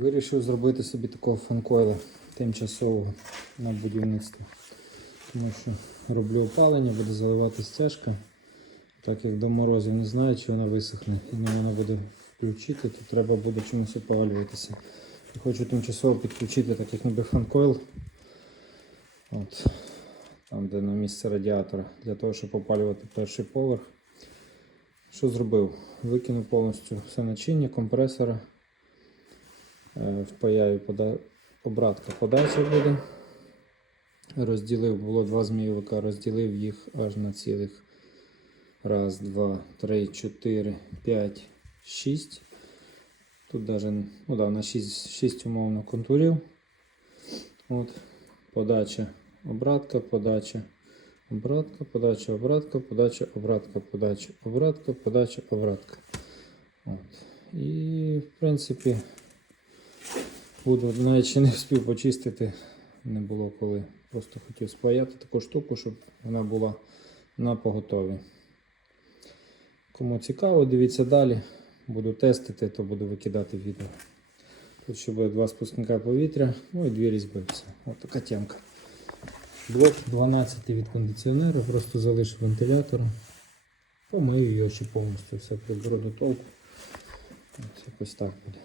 Вирішив зробити собі такого фанкойла тимчасового на будівництво. Тому що роблю опалення, буду заливати стяжка. Так як до морозів не знаю, чи вона висохне і не вона буде включити, то треба буде чимось опалюватися. І хочу тимчасово підключити, так як ніби фанкойл. От, там, де на місце радіатора, для того, щоб опалювати перший поверх. Що зробив? Викинув повністю все начиння, компресора. Е, Впаяю пода... обратка подача буде. Розділив, було два змійовика, розділив їх аж на цілих. Раз, два, три, чотири, п'ять, шість. Тут даже ну, да, на 6, 6 умовно контурів. От. Подача, обратка, подача, обратка, подача, обратка, подача, обратка, подача, обратка, подача, обратка. От. І в принципі буду навіть ще не встиг почистити, не було коли. Просто хотів спаяти таку штуку, щоб вона була на поготові. Кому цікаво, дивіться далі. Буду тестити, то буду викидати відео. Тут ще буде два спускника повітря, ну і дві різьби. Все. Ось така тямка. Блок 12 від кондиціонера, просто залишив вентилятором. Помию його ще повністю, все приберу до толку. От якось так буде.